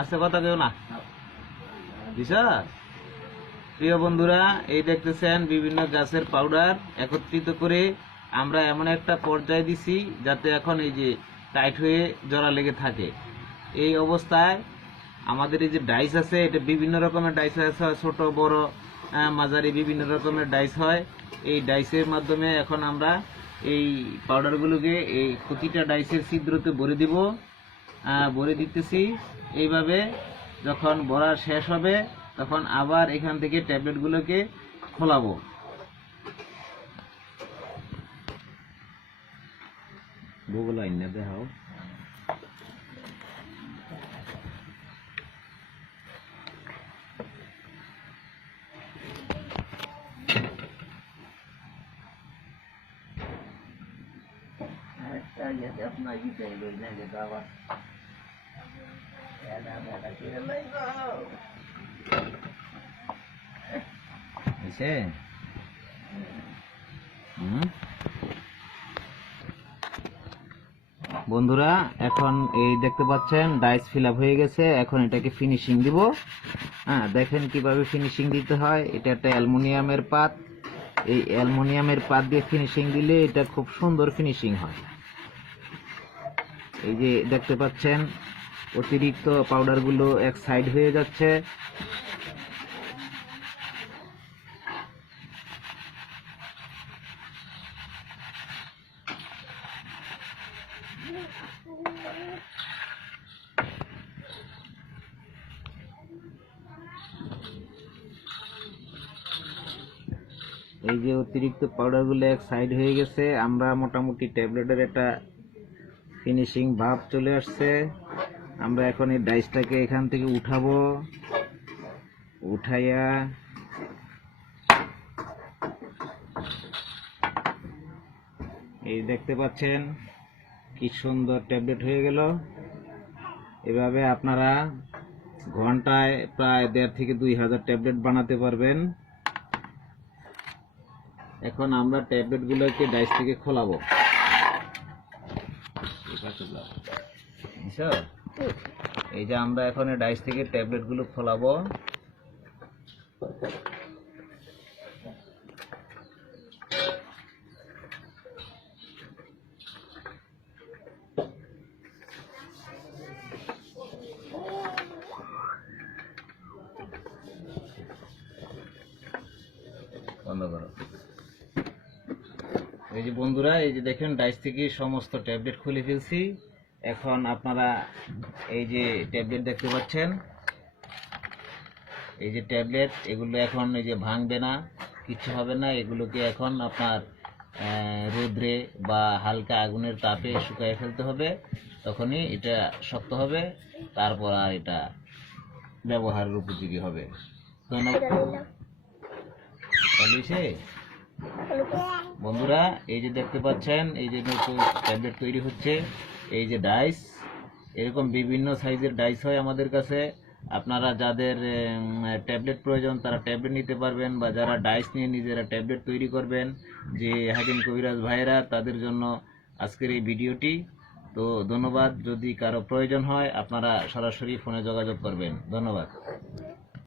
আস্তে কথা কেউ না বিশ্বাস। প্রিয় বন্ধুরা, এই দেখতেছেন বিভিন্ন গাছের পাউডার একত্রিত করে আমরা এমন একটা পর্যায়ে দিছি যাতে এখন এই যে টাইট হয়ে জোড়া লেগে থাকে। এই অবস্থায় আমাদের এই যে ডাইস আছে, এটা বিভিন্ন রকমের ডাইস আছে, ছোট বড় মাঝারি বিভিন্ন রকমের ডাইস হয়। এই ডাইসের মাধ্যমে এখন আমরা এই পাউডারগুলোকে এই প্রতিটা ডাইসের ছিদ্রতে ভরে দিব, ভরে দিতেছি। এইভাবে যখন ভরা শেষ হবে তখন আবার এখান থেকে ট্যাবলেটগুলোকে খোলাবো। গুগল আইনা দেখাও। বন্ধুরা, এখন এই দেখতে পাচ্ছেন ডাইস ফিল আপ হয়ে গেছে। এখন এটাকে ফিনিশিং দিব। দেখেন কিভাবে ফিনিশিং দিতে হয়। এটা একটা অ্যালুমিনিয়ামের পাত। এই অ্যালুমিনিয়ামের পাত দিয়ে ফিনিশিং দিলে এটা খুব সুন্দর ফিনিশিং হয়। এই যে দেখতে পাচ্ছেন অতিরিক্ত পাউডারগুলো এক সাইড হয়ে যাচ্ছে। এই যে অতিরিক্ত পাউডারগুলো এক সাইড হয়ে গেছে, আমরা মোটামুটি ট্যাবলেটের একটা ফিনিশিং ভাব চলে আসছে। আমরা এখন এই ডাইসটাকে এখান থেকে উঠাবো। উঠাইয়া এই দেখতে পাচ্ছেন কি সুন্দর ট্যাবলেট হয়ে গেল। এভাবে আপনারা ঘন্টায় প্রায় ১,৫০০ থেকে ২,০০০ ট্যাবলেট বানাতে পারবেন। এখন আমরা ট্যাবলেটগুলোকে ডাইস থেকে খোলাবো। এই যে আমরা এখন ডাইস থেকে ট্যাবলেটগুলো খোলাবো। বন্ধ করো। এই যে বন্ধুরা, এই যে দেখেন ডাইস থেকে সমস্ত ট্যাবলেট খুলে ফেলছি। এখন আপনারা এই যে ট্যাবলেট দেখতে পাচ্ছেন, এই যে ট্যাবলেট, এগুলো এখন এই যে ভাঙবে না, কিচ্ছু হবে না। এগুলোকে এখন আপনার রোদ্রে বা হালকা আগুনের তাপে শুকায় ফেলতে হবে, তখনই এটা শক্ত হবে। তারপর আর এটা ব্যবহারের উপযোগী হবে। বন্ধুরা, এই যে দেখতে পাচ্ছেন এই যে নতুন ট্যাবলেট তৈরি হচ্ছে। এই যে ডাইস, এরকম বিভিন্ন সাইজের ডাইস হয় আমাদের কাছে। আপনারা যাদের ট্যাবলেট প্রয়োজন তারা ট্যাবলেট নিতে পারবেন, বা যারা ডাইস নিয়ে নিজেরা ট্যাবলেট তৈরি করবেন, যে হাকিম কবিরাজ ভাইরা, তাদের জন্য আজকের এই ভিডিওটি। তো ধন্যবাদ। যদি কারো প্রয়োজন হয় আপনারা সরাসরি ফোনে যোগাযোগ করবেন। ধন্যবাদ।